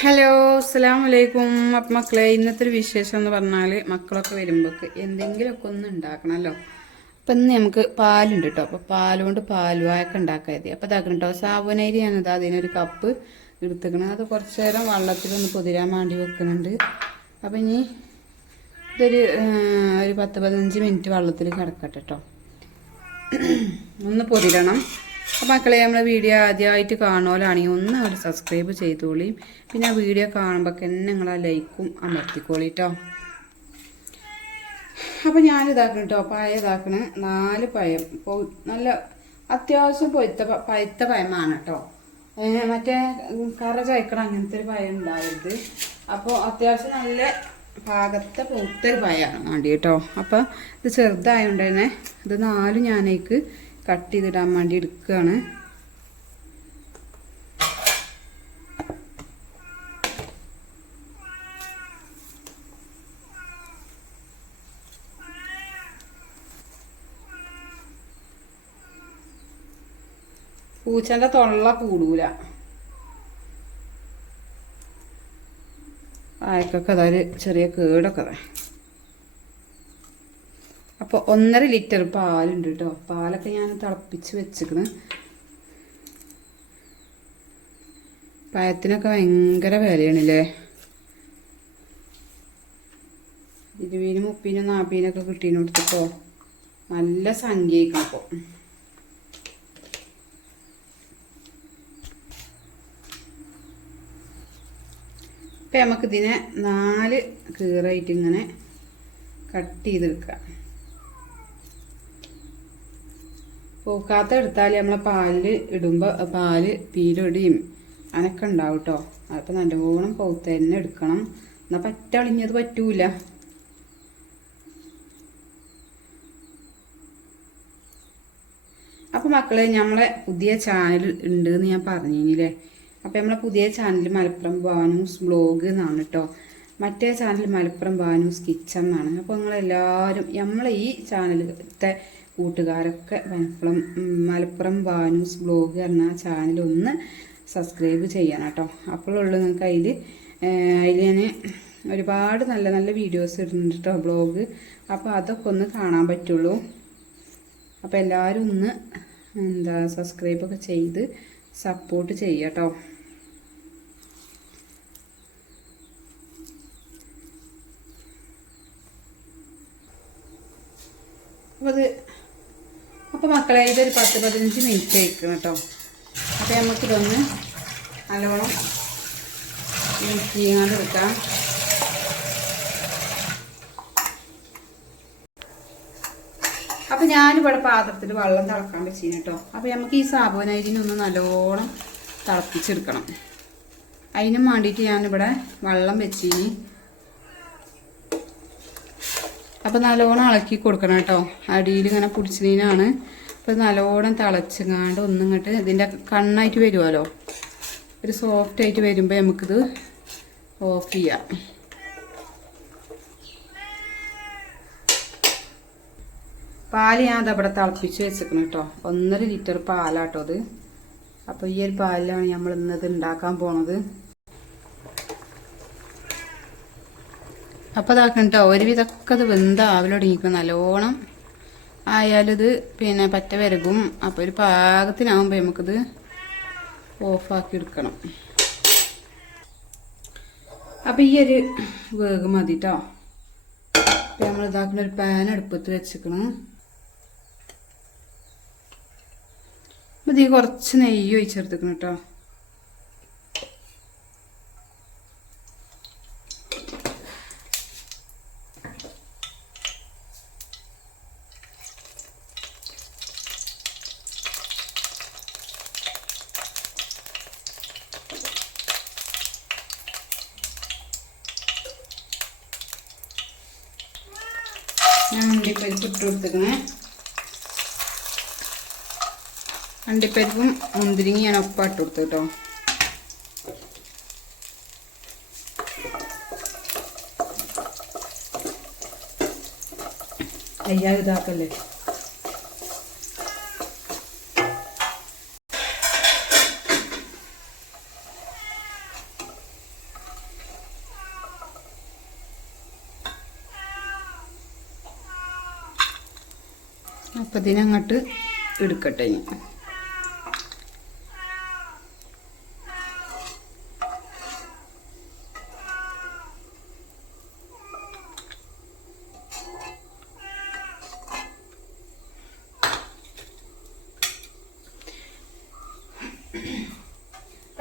Hello അസ്സാം വലൈക്കും അപ്പം മക്കളെ ഇന്നത്തെ ഒരു വിശേഷം എന്ന് പറഞ്ഞാൽ മക്കളൊക്കെ വരുമ്പോൾക്ക് എന്തെങ്കിലുമൊക്കെ ഒന്ന് ഉണ്ടാക്കണമല്ലോ അപ്പം ഇന്ന് നമുക്ക് പാലുണ്ട് കേട്ടോ അപ്പോൾ പാലുകൊണ്ട് പാൽവായൊക്കെ ഉണ്ടാക്കാതി അപ്പോൾ ഇതാക്കണം കേട്ടോ സാബുനരി ഞാനത് അതിനൊരു കപ്പ് എടുത്തുക്കണം. അത് കുറച്ച് നേരം വെള്ളത്തിലൊന്ന് പൊതിരാൻ വേണ്ടി വെക്കുന്നുണ്ട് അപ്പം ഇനി ഇതൊരു ഒരു പത്ത് പതിനഞ്ച് മിനിറ്റ് വെള്ളത്തിൽ കിടക്കട്ടെ കേട്ടോ ഒന്ന് പൊതിരണം. അപ്പം മക്കളെ നമ്മളെ വീഡിയോ ആദ്യമായിട്ട് കാണുമല്ലാണെങ്കിൽ ഒന്ന് അവർ സബ്സ്ക്രൈബ് ചെയ്തോളിയും പിന്നെ ആ വീഡിയോ കാണുമ്പോൾ തന്നെ നിങ്ങൾ ആ ലൈക്കും അമർത്തിക്കോളിട്ടോ അപ്പോൾ ഇതാക്കണം കേട്ടോ പഴയ ഇതാക്കണ നാല് പഴം. പൊ നല്ല അത്യാവശ്യം പൊയ്ത്ത പഴുത്ത പഴമാണ് കേട്ടോ മറ്റേ കറ ചയക്കണം അങ്ങനത്തെ ഒരു പഴം ഉണ്ടാവരുത്. അപ്പോൾ അത്യാവശ്യം നല്ല പാകത്തെ പൊത്തൊരു പഴമാണ് വേണ്ടി കേട്ടോ അപ്പോൾ ഇത് ചെറുതായതുകൊണ്ട് തന്നെ ഇത് നാലും ഞാനേക്ക് കട്ട് ചെയ്തിടാൻ വേണ്ടി എടുക്കുകയാണ്. പൂച്ചന്റെ തൊള്ള കൂടൂല. ആയക്കൊക്കെ അതൊരു ചെറിയ കേടൊക്കെ അപ്പോൾ ഒന്നര ലിറ്റർ പാലുണ്ട് കേട്ടോ. പാലൊക്കെ ഞാൻ തിളപ്പിച്ച് വെച്ചിക്കണ്. പഴത്തിനൊക്കെ ഭയങ്കര വിലയാണല്ലേ? ഇരുപതിനും മുപ്പതിനും നാൽപ്പതിനൊക്കെ കിട്ടീനോടത്തിപ്പോ നല്ല സംഖ്യയ്ക്കണം അപ്പോൾ ഇപ്പം നമുക്കിതിനെ നാല് കീറായിട്ട് ഇങ്ങനെ കട്ട് ചെയ്തെടുക്കാം. പൂക്കാത്ത എടുത്താൽ നമ്മളെ പാലിൽ ഇടുമ്പോൾ പാൽ പീലൊടിയും അങ്ങനൊക്കെ ഉണ്ടാവും കേട്ടോ അപ്പം നല്ലവണ്ണം പൗത്ത തന്നെ എടുക്കണം. എന്നാൽ പറ്റ അളിഞ്ഞത് പറ്റൂല. അപ്പോൾ മക്കളെ നമ്മളെ പുതിയ ചാനൽ ഉണ്ട് എന്ന് ഞാൻ പറഞ്ഞില്ലേ അപ്പോൾ നമ്മളെ പുതിയ ചാനൽ മലപ്പുറം ബാനൂസ് ബ്ലോഗ് എന്നാണ് കേട്ടോ മറ്റേ ചാനൽ മലപ്പുറം ബാനൂസ് കിച്ചൺ എന്നാണ്. അപ്പോൾ നിങ്ങളെല്ലാവരും നമ്മളെ ഈ ചാനലത്തെ കൂട്ടുകാരൊക്കെ മലപ്പുറം മലപ്പുറം ബാനൂസ് ബ്ലോഗ് എന്ന ചാനൽ ഒന്ന് സബ്സ്ക്രൈബ് ചെയ്യണം കേട്ടോ. അപ്പോഴുള്ളൂ നിങ്ങൾക്ക് അതിൽ അതിൽ ഞാൻ ഒരുപാട് നല്ല നല്ല വീഡിയോസ് ഇടുന്നുണ്ട് കേട്ടോ ബ്ലോഗ് അപ്പോൾ അതൊക്കെ ഒന്ന് കാണാൻ പറ്റുള്ളൂ. അപ്പോൾ എല്ലാവരും ഒന്ന് എന്താ സബ്സ്ക്രൈബൊക്കെ ചെയ്ത് സപ്പോർട്ട് ചെയ്യുക കേട്ടോ. അപ്പോൾ അത് അപ്പോൾ മക്കളെ ഇതൊരു പത്ത് പതിനഞ്ച് മിനിറ്റ് കഴിക്കണം കേട്ടോ അപ്പോൾ നമുക്കിതൊന്ന് നല്ലോണം മിക്സ് ചെയ്യാണ്ട് എടുക്കാം. അപ്പൊ ഞാനിവിടെ പാത്രത്തിൽ വെള്ളം തിളക്കാൻ വെച്ചിന് കേട്ടോ അപ്പൊ നമുക്ക് ഈ സാബുനരിനൊന്ന് നല്ലോണം തിളപ്പിച്ചെടുക്കണം. അതിനും വേണ്ടിയിട്ട് ഞാനിവിടെ വെള്ളം വെച്ചിന്. അപ്പൊ നല്ലോണം ഇളക്കി കൊടുക്കണം കേട്ടോ. അടിയിൽ ഇങ്ങനെ പിടിച്ചതിനാണ്. അപ്പോൾ നല്ലോണം തിളച്ചങ്ങാണ്ട് ഒന്നിങ്ങോട്ട് ഇതിന്റെ കണ്ണായിട്ട് വരുമല്ലോ ഒരു സോഫ്റ്റ് ആയിട്ട് വരുമ്പോൾ നമുക്കിത് ഓഫ് ചെയ്യാം. പാൽ ഞാൻ അതവിടെ തിളപ്പിച്ച് വെച്ചിരിക്കണം കേട്ടോ. ഒന്നര ലിറ്റർ പാലാട്ടോ അത് അപ്പോൾ ഈ ഒരു പാലിലാണ് നമ്മൾ ഇന്നത് ഉണ്ടാക്കാൻ പോണത്. അപ്പോൾ ഇതാക്കണം കേട്ടോ ഒരുവിധമൊക്കെ അത് വെന്താവലൊടങ്ങിക്കണം നല്ലോണം ആയാലിത് പിന്നെ പറ്റ വിരകും. അപ്പോൾ ഒരു പാകത്തിനാകുമ്പോൾ നമുക്കിത് ഓഫാക്കി എടുക്കണം. അപ്പം ഈ ഒരു വേഗ മതി കേട്ടോ അപ്പം നമ്മൾ ഇതാക്കുന്ന ഒരു പാൻ അടുപ്പത്ത് വെച്ചിക്കണം. ഇത് കുറച്ച് നെയ്യ് ഒഴിച്ചെടുത്തിക്കണം കേട്ടോ ഞാൻ അണ്ടിപ്പരിപ്പ് ഇട്ട് കൊടുത്തേക്കണേ അണ്ടിപ്പരിപ്പും മുന്തിരിങ്ങി ഞാൻ ഒപ്പം ഇട്ട് കൊടുത്തു കേട്ടോ അയ്യാ ഇതാക്കല്ലേ അപ്പം ഇതിനങ്ങോട്ട് എടുക്കട്ടെ ഇനി.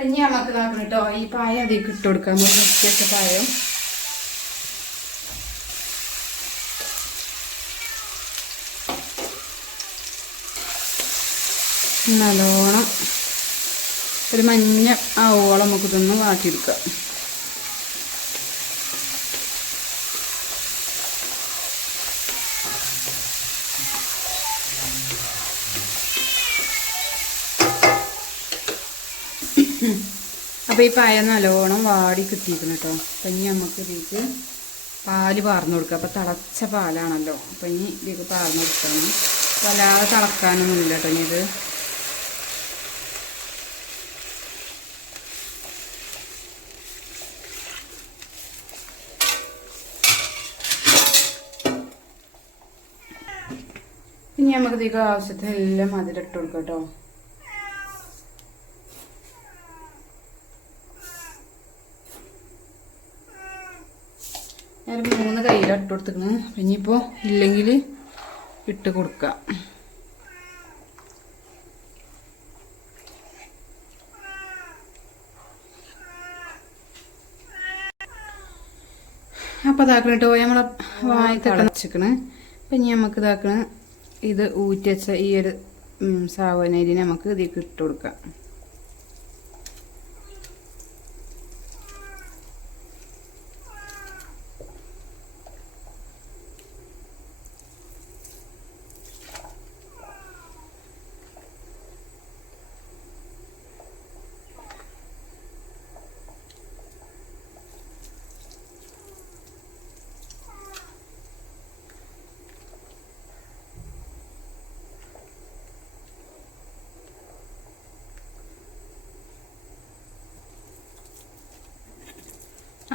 ഇനി നമുക്ക് നോക്കണം കേട്ടോ ഈ പായ അതിൽ ഇട്ട് കൊടുക്കാം നമ്മൾ പായം. നല്ലോണം ഒരു മഞ്ഞ ആവോളം നമുക്ക് ഇതൊന്ന് വാട്ടിയെടുക്കാം. അപ്പോൾ ഈ പായ നല്ലോണം വാടി കിട്ടിയിരിക്കുന്നു കേട്ടോ. അപ്പം ഇനി നമുക്ക് ഇതിലേക്ക് പാൽ പാർന്നു കൊടുക്കുക അപ്പോൾ തിളച്ച പാലാണല്ലോ. അപ്പം ഇനി ഇതിലേക്ക് പാർന്നു കൊടുക്കണം. വല്ലാതെ തിളക്കാനൊന്നും ഇല്ല കേട്ടോ ഇനി ഇത്. ഇനി നമുക്ക് ഇതിലേക്ക് ആവശ്യത്തിനെല്ലാം മധുരം ഇട്ട് കൊടുക്കാം കേട്ടോ. ഞാൻ മൂന്ന് കയ്യിൽ ഇട്ട് കൊടുത്തിരുന്നു ഇനിയിപ്പോൾ ഇല്ലെങ്കിൽ ഇട്ട് കൊടുക്ക. അപ്പൊ ഇതാക്കണം കേട്ടോ. നമ്മളെ വായി വെച്ചിക്കണ് അപ്പം ഇനി നമുക്ക് ഇതാക്കണ ഇത് ഊറ്റച്ച ഈ ഒരു സാവനരി നമുക്ക് ഇതിൽ ഇട്ട് കൊടുക്കാം.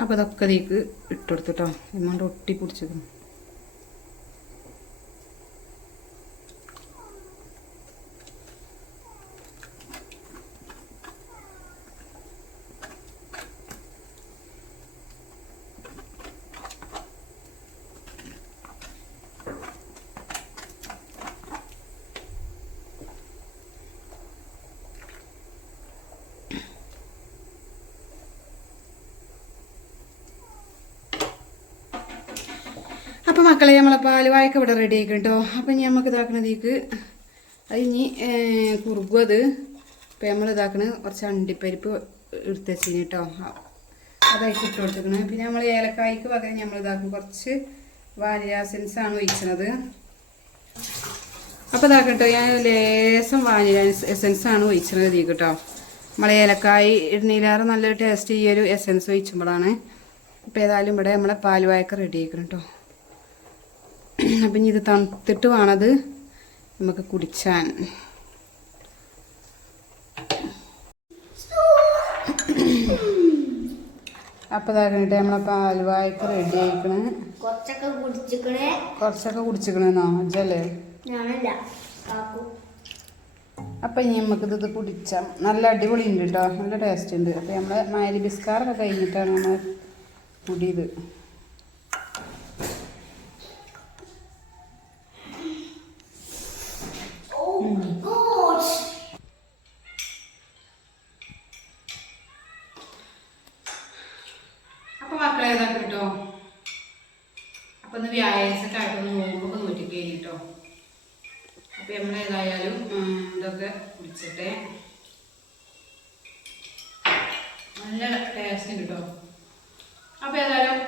അപ്പോൾ ഇതൊക്കെ ഇതിലേക്ക് ഇട്ട് കൊടുത്തിട്ടോ എന്നുകൊണ്ട് ഒട്ടി പിടിച്ചിരുന്നു അപ്പോൾ മക്കളെ നമ്മളെ പാലുവായൊക്കെ ഇവിടെ റെഡി ആയിക്കും കേട്ടോ അപ്പം ഇനി നമുക്ക് ഇതാക്കണതേക്ക് അത് ഇനി കുറുകും അത് ഇപ്പം നമ്മൾ ഇതാക്കണ കുറച്ച് അണ്ടിപ്പരിപ്പ് എടുത്ത് വെച്ചിന് കേട്ടോ അതായിട്ട് ഇട്ട് കൊടുത്തിക്കണ് പിന്നെ നമ്മൾ ഏലക്കായ്ക്ക് പകരം നമ്മൾ ഇതാക്കും. കുറച്ച് വാനില എസൻസ് ആണ് ഒഴിച്ചത് അപ്പോൾ ഇതാക്കട്ടോ ഞാൻ ലേസം വാനില എസൻസ് ആണ് ഒഴിച്ചത് ഇതിൽ കേട്ടോ നമ്മൾ ഏലക്കായ് ഇടുന്നില്ലാറ് നല്ലൊരു ടേസ്റ്റ് ഈ ഒരു എസെൻസ് ഒഴിച്ചുമ്പോഴാണ്. അപ്പോൾ ഏതായാലും ഇവിടെ നമ്മളെ പാലുവായൊക്കെ റെഡി ആക്കണം കേട്ടോ അപ്പം ഇനി ഇത് തണുത്തിട്ട് വേണത് നമുക്ക് കുടിച്ചാൻ. അപ്പോൾ ഇതാക്കട്ടെ നമ്മളെ പാൽവായ്ക്ക് റെഡി ആയിക്കണേ. കുറച്ചൊക്കെ കുടിച്ചിക്കണേ. കുറച്ചൊക്കെ കുടിച്ചിക്കണെന്നോ അജല്ലേ അപ്പം ഇനി നമുക്ക് ഇത് കുടിച്ചാം. നല്ല അടിപൊളി ഉണ്ട് കേട്ടോ നല്ല ടേസ്റ്റ് ഉണ്ട്. അപ്പം നമ്മൾ മാരി ബിസ്കാറൊക്കെ കഴിഞ്ഞിട്ടാണ് നമ്മൾ കുടിയത് അപ്പൊ മക്കളെ ഏതാക്കി കേട്ടോ അപ്പൊ ഒന്ന് വ്യാഴാഴ്ച ആയിട്ട് ഒന്ന് നോമ്പൊക്കെ നോറ്റി കഴിഞ്ഞിട്ടോ നമ്മൾ ഏതായാലും ഇതൊക്കെ കുടിച്ചിട്ടെ. നല്ല ടേസ്റ്റ് ഉണ്ട് കേട്ടോ അപ്പൊ ഏതായാലും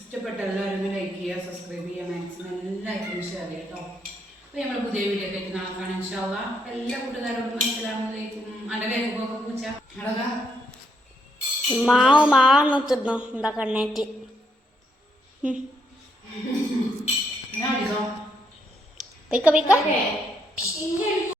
ഇഷ്ടപ്പെട്ട എല്ലാവരും ലൈക്ക് ചെയ്യുക സബ്സ്ക്രൈബ് ചെയ്യുക മാക്സിമം എല്ലാവർക്കും ഷെയർ ചെയ്യുക കേട്ടോ അപ്പൊ നമ്മൾ പുതിയ വീഡിയോ ഒക്കെ ആയിട്ട് നാളെ കാണാം ഇൻഷാല്ലാ എല്ലാ കൂട്ടുകാരോടും മനസ്സിലാകുന്നതായിരിക്കും അവിടെ വേഗം പോക പൂച്ച. അടകാ മാവ് മാവ് നോക്കുന്നു എന്താ കണ്ണേറ്റ്? പിക്ക പിക്ക